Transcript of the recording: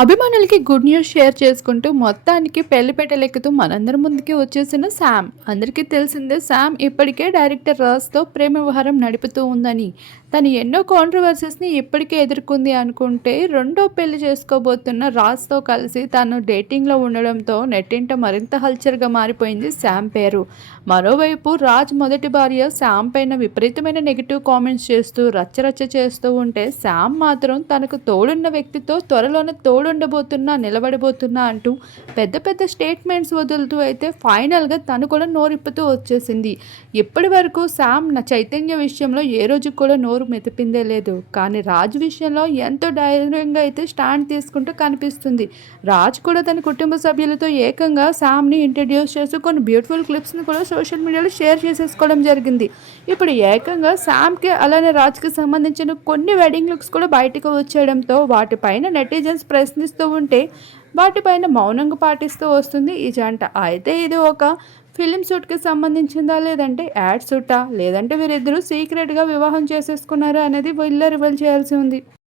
అభిమానులకి good news share చేసుకుంటూ మొత్తానికి పెళ్ళి పెట్టలెక్కుతూ మనందరి ముందుకి వచ్చేసిన శామ్. అందరికీ తెలిసిందే శామ్ ఇప్పటికే డైరెక్టర్ రాజ్తో ప్రేమ వ్యవహారం నడుపుతూ ఉందని. తను ఎన్నో కాంట్రవర్సీస్ని ఇప్పటికే ఎదుర్కొంది అనుకుంటే రెండో పెళ్ళి చేసుకోబోతున్న రాజ్తో కలిసి తను డేటింగ్లో ఉండడంతో నెట్టింట మరింత హల్చర్గా మారిపోయింది శామ్ పేరు. మరోవైపు రాజ్ మొదటి భార్య శామ్ పైన విపరీతమైన నెగిటివ్ కామెంట్స్ చేస్తూ రచ్చరచ్చ చేస్తూ ఉంటే శామ్ మాత్రం తనకు తోడున్న వ్యక్తితో త్వరలోనే తోడు తోడుండబోతున్నా నిలబడబోతున్నా అంటూ పెద్ద పెద్ద స్టేట్మెంట్స్ వదులుతూ అయితే ఫైనల్గా తను కూడా నోరిప్పుతూ వచ్చేసింది. ఇప్పటి వరకు శామ్ నా చైతన్య విషయంలో ఏ రోజు కూడా నోరు మెతిపిందే లేదు. కానీ రాజ్ విషయంలో ఎంతో ధైర్యంగా అయితే స్టాండ్ తీసుకుంటూ కనిపిస్తుంది. రాజ్ కూడా తన కుటుంబ సభ్యులతో ఏకంగా శామ్ని ఇంట్రడ్యూస్ చేస్తూ కొన్ని బ్యూటిఫుల్ క్లిప్స్ని కూడా సోషల్ మీడియాలో షేర్ చేసేసుకోవడం జరిగింది. ఇప్పుడు ఏకంగా శామ్కి అలానే రాజ్కి సంబంధించిన కొన్ని వెడ్డింగ్ లుక్స్ కూడా బయటకు వచ్చేయడంతో వాటిపైన నెటిజన్స్ ప్రశ్నిస్తూ ఉంటే వాటిపైన మౌనంగా పాటిస్తూ వస్తుంది ఈ జంట. అయితే ఇది ఒక ఫిలిం షూట్కి సంబంధించిందా లేదంటే యాడ్ షూటా లేదంటే వీరిద్దరూ సీక్రెట్గా వివాహం చేసేసుకున్నారా అనేది వీళ్ళ రివల్ చేయాల్సి ఉంది.